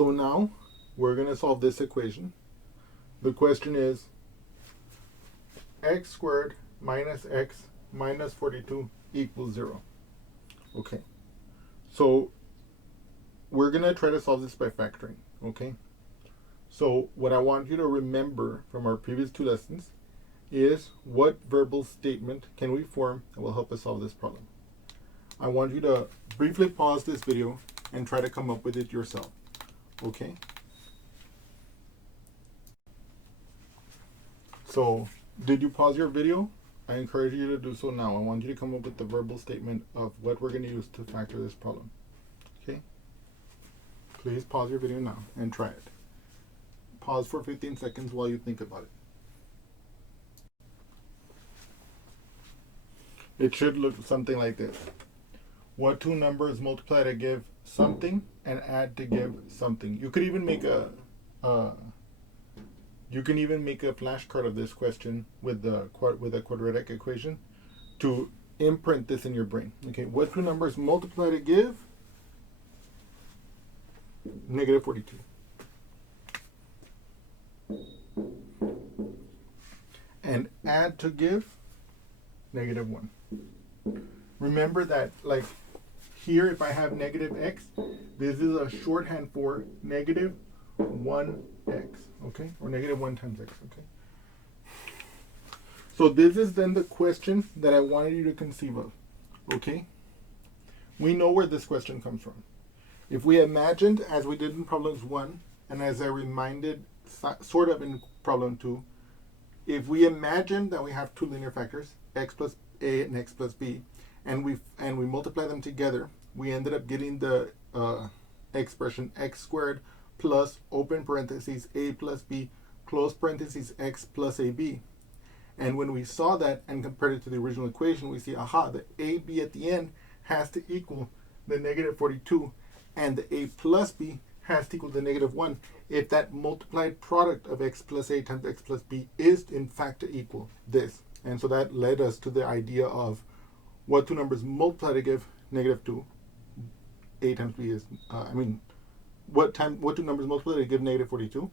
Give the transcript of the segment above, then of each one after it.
So now we're going to solve this equation. The question is x squared minus x minus 42 equals 0. Okay, so we're going to try to solve this by factoring. Okay, so what I want you to remember from our previous two lessons is what verbal statement can we form that will help us solve this problem. I want you to briefly pause this video and try to come up with it yourself. Okay? So, did you pause your video? I encourage you to do so now. I want you to come up with the verbal statement of what we're going to use to factor this problem. Okay? Please pause your video now and try it. Pause for 15 seconds while you think about it. It should look something like this. What two numbers multiply to give something and add to give something? You could even make a flashcard of this question with a quadratic equation to imprint this in your brain. Okay, what two numbers multiply to give negative 42? And add to give negative 1. Remember that, like here, if I have negative x, this is a shorthand for negative 1x, okay? Or negative 1 times x, okay? So this is then the question that I wanted you to conceive of, okay? We know where this question comes from. If we imagined, as we did in problems 1, and as I reminded sort of in problem 2, if we imagine that we have two linear factors, x plus a and x plus b, and we multiply them together, we ended up getting the expression x squared plus open parentheses a plus b close parentheses x plus ab. And when we saw that and compared it to the original equation, we see, aha, the ab at the end has to equal the negative 42, and the a plus b has to equal the negative 1 if that multiplied product of x plus a times x plus b is in fact to equal this. And so that led us to the idea of what two numbers multiply to give negative 2. A times b is, what two numbers multiply to give negative 42?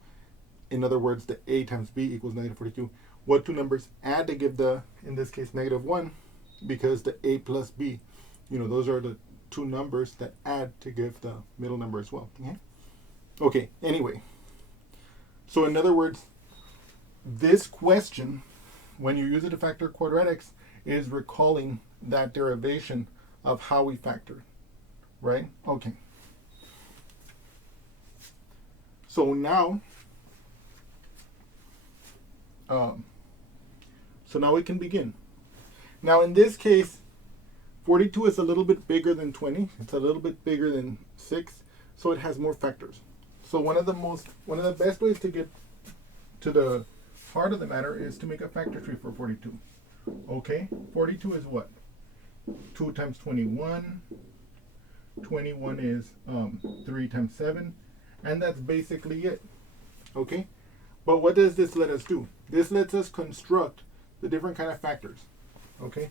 In other words, the a times b equals negative 42. What two numbers add to give the, in this case, negative 1? Because the a plus b, those are the two numbers that add to give the middle number as well. Okay, anyway. So in other words, this question, when you use it to factor quadratics, is recalling that derivation of how we factor, right? Okay. So now, we can begin. Now in this case, 42 is a little bit bigger than 20. It's a little bit bigger than 6, so it has more factors. So one of the best ways to get to the heart of the matter is to make a factor tree for 42. Okay, 42 is what? 2 times 21. 21 is 3 times 7, and that's basically it. Okay, but what does this let us do? This lets us construct the different kind of factors. Okay,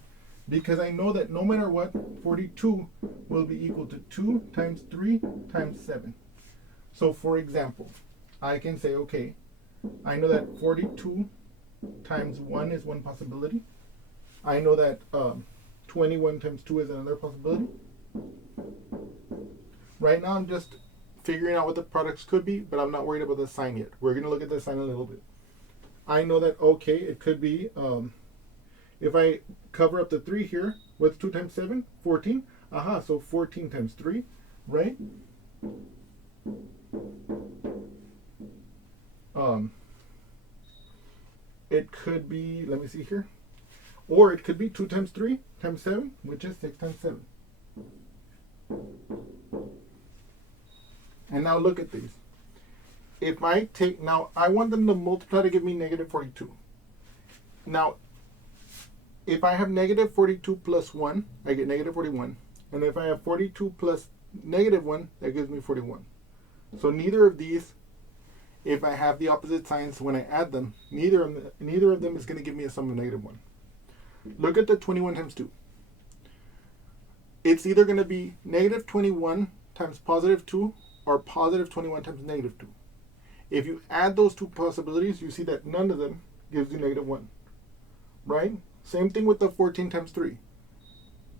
because I know that no matter what, 42 will be equal to 2 times 3 times 7. So for example, I can say, okay, I know that 42 times 1 is one possibility. I know that 21 times 2 is another possibility. Right now I'm just figuring out what the products could be, but I'm not worried about the sign yet. We're going to look at the sign a little bit. I know that, okay, it could be, if I cover up the 3 here, what's 2 times 7? 14. Aha, so 14 times 3, right? It could be, let me see here, or it could be 2 times 3 times 7, which is 6 times 7. And now look at these. If I take, now I want them to multiply to give me negative 42. Now, if I have negative 42 plus 1, I get negative 41. And if I have 42 plus negative 1, that gives me 41. So neither of these, if I have the opposite signs when I add them, neither of them is going to give me a sum of negative 1. Look at the 21 times 2. It's either going to be negative 21 times positive 2 are positive 21 times negative 2. If you add those two possibilities, you see that none of them gives you negative 1, right? Same thing with the 14 times 3.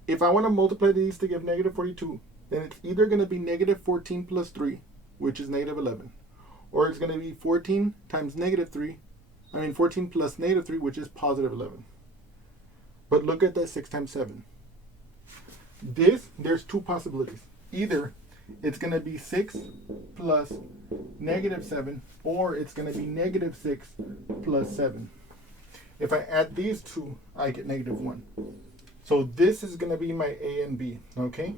If I want to multiply these to give negative 42, then it's either going to be negative 14 plus 3, which is negative 11, or it's going to be 14 times negative 3, 14 plus negative 3, which is positive 11. But look at the 6 times 7. There's two possibilities. Either it's going to be 6 plus negative 7, or it's going to be negative 6 plus 7. If I add these two, I get negative 1. So this is going to be my A and B, okay?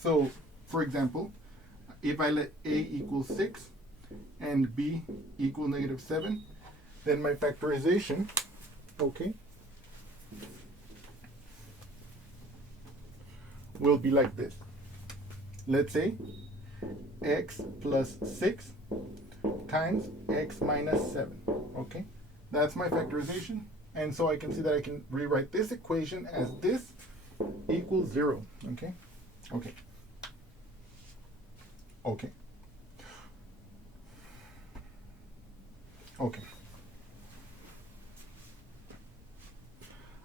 So, for example, if I let A equal 6 and B equal negative 7, then my factorization, okay, will be like this. Let's say x plus 6 times x minus 7, okay? That's my factorization. And so I can see that I can rewrite this equation as this equals 0, okay? Okay. Okay. Okay.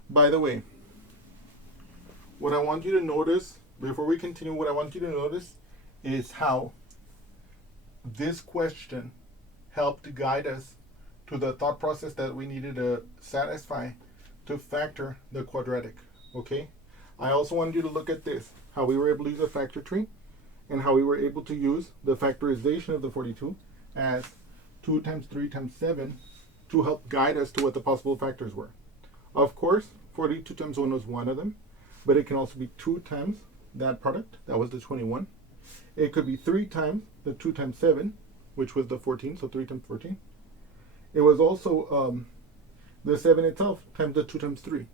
By the way, what I want you to notice, before we continue, what I want you to notice is how this question helped guide us to the thought process that we needed to satisfy to factor the quadratic, okay? I also wanted you to look at this, how we were able to use a factor tree and how we were able to use the factorization of the 42 as 2 times 3 times 7 to help guide us to what the possible factors were. Of course, 42 times 1 was one of them, but it can also be 2 times that product, that was the 21. It could be 3 times the 2 times 7, which was the 14, so 3 times 14. It was also the 7 itself times the 2 times 3,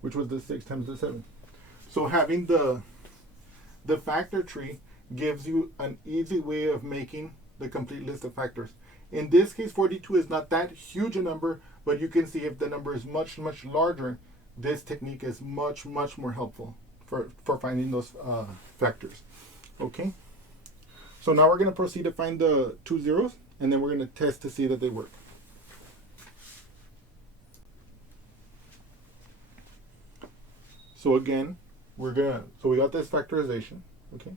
which was the 6 times the 7. So having the factor tree gives you an easy way of making the complete list of factors. In this case, 42 is not that huge a number, but you can see if the number is much, much larger, this technique is much, much more helpful for finding those factors. Okay? So now we're going to proceed to find the two zeros, and then we're going to test to see that they work. So again, we got this factorization, okay?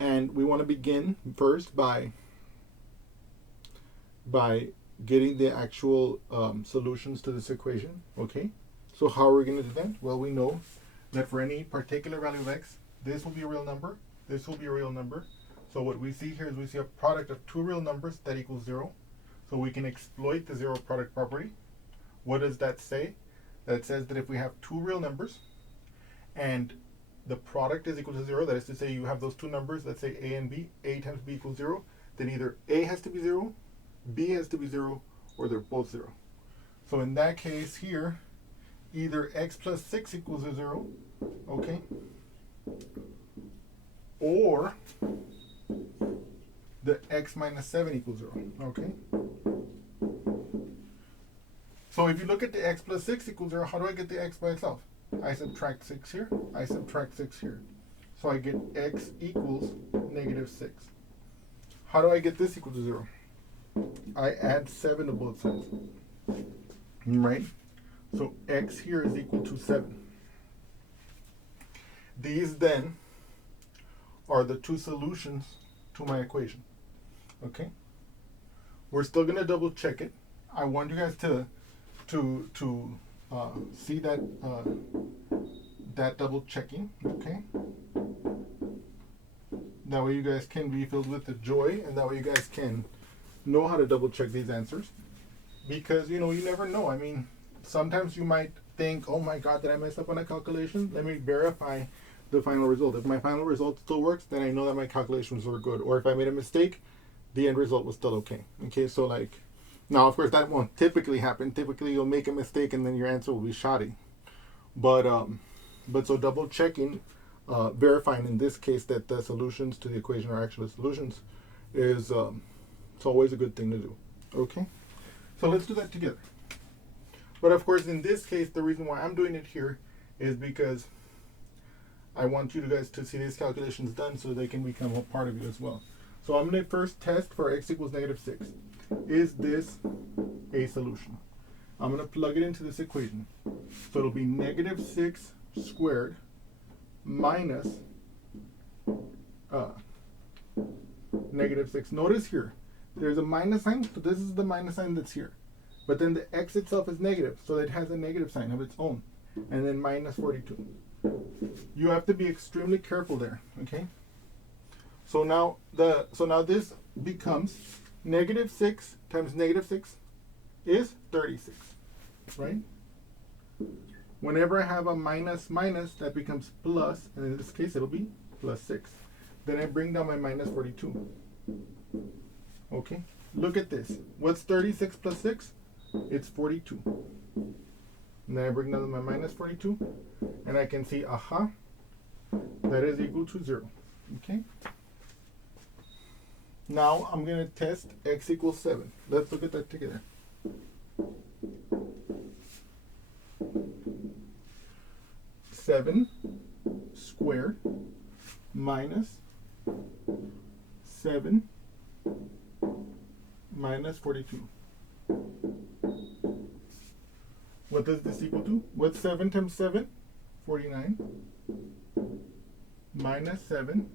And we want to begin first by getting the actual solutions to this equation, okay? So how are we going to do that? Well, we know that for any particular value of x, this will be a real number, this will be a real number. So what we see here is we see a product of two real numbers that equals 0. So we can exploit the zero product property. What does that say? That says that if we have two real numbers and the product is equal to 0, that is to say you have those two numbers, let's say a and b, a times b equals 0, then either a has to be 0, b has to be 0, or they're both 0. So in that case here, either x plus 6 equals 0, okay, or the x minus 7 equals 0, okay. So if you look at the x plus 6 equals 0, how do I get the x by itself? I subtract 6 here, I subtract 6 here. So I get x equals negative 6. How do I get this equal to 0? I add 7 to both sides, right? So x here is equal to 7. These then are the two solutions to my equation, okay? We're still going to double check it. I want you guys to see that that double checking, okay? That way you guys can be filled with the joy, and that way you guys can know how to double check these answers, because you never know. I mean, sometimes you might think, oh my god, did I mess up on a calculation? Let me verify the final result. If my final result still works, then I know that my calculations were good. Or if I made a mistake, the end result was still okay. Okay, so like, now of course that won't typically happen. Typically you'll make a mistake and then your answer will be shoddy. But so double checking, verifying in this case that the solutions to the equation are actually solutions is it's always a good thing to do. Okay, so let's do that together. But of course in this case, the reason why I'm doing it here is because I want you guys to see these calculations done so they can become a part of you as well. So I'm going to first test for x equals -6. Is this a solution? I'm going to plug it into this equation. So it'll be -6 squared minus -6. Notice here, there's a minus sign, so this is the minus sign that's here. But then the x itself is negative, so it has a negative sign of its own. And then minus 42. You have to be extremely careful there, okay? So now this becomes -6 times -6 is 36, right? Whenever I have a minus minus, that becomes plus, and in this case it'll be +6. Then I bring down my minus 42. Okay, look at this. What's 36 plus 6? It's 42. And then I bring down my minus 42, and I can see, aha, that is equal to 0. Okay. Now I'm going to test x equals 7. Let's look at that together. Seven squared minus 7 minus 42. What does this equal to? What's 7 times 7? 49. Minus 7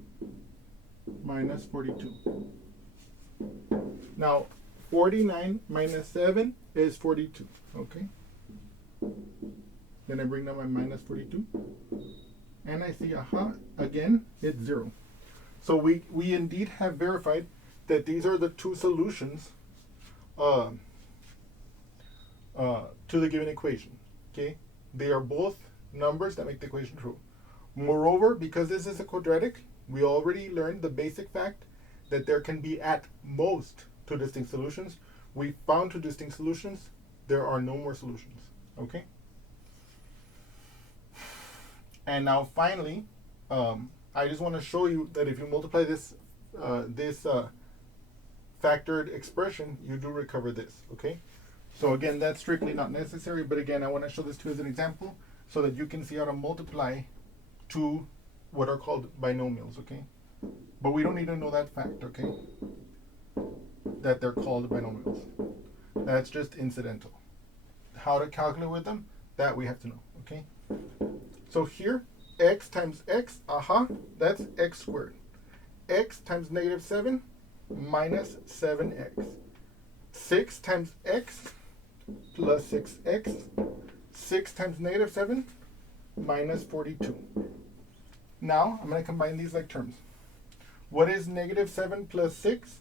minus 42. Now, 49 minus 7 is 42. Okay? Then I bring down my minus 42. And I see, aha, again, it's 0. So we indeed have verified that these are the two solutions to the given equation. Okay? They are both numbers that make the equation true. Moreover, because this is a quadratic, we already learned the basic fact that there can be at most two distinct solutions. We found two distinct solutions. There are no more solutions. Okay? And now finally, I just want to show you that if you multiply this factored expression, you do recover this. Okay? So again, that's strictly not necessary, but again, I want to show this to you as an example so that you can see how to multiply two what are called binomials, okay? But we don't need to know that fact, okay? That they're called binomials. That's just incidental. How to calculate with them, that we have to know, okay? So here, x times x, aha, that's x squared. X times -7 minus 7x. 6 times x plus 6x. 6 times -7 minus 42. Now, I'm going to combine these like terms. What is -7 plus 6?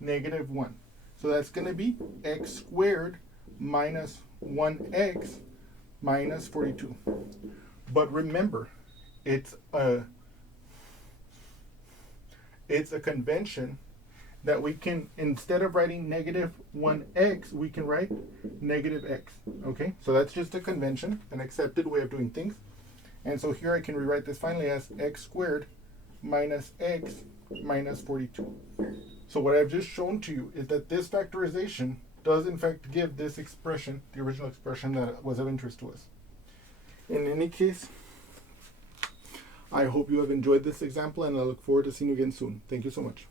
-1. So that's going to be x squared minus 1x minus 42. But remember, it's a convention that we can, instead of writing -1x, we can write -x. Okay? So that's just a convention, an accepted way of doing things. And so here I can rewrite this finally as x squared minus x minus 42. So what I've just shown to you is that this factorization does in fact give this expression, the original expression that was of interest to us. In any case, I hope you have enjoyed this example, and I look forward to seeing you again soon. Thank you so much.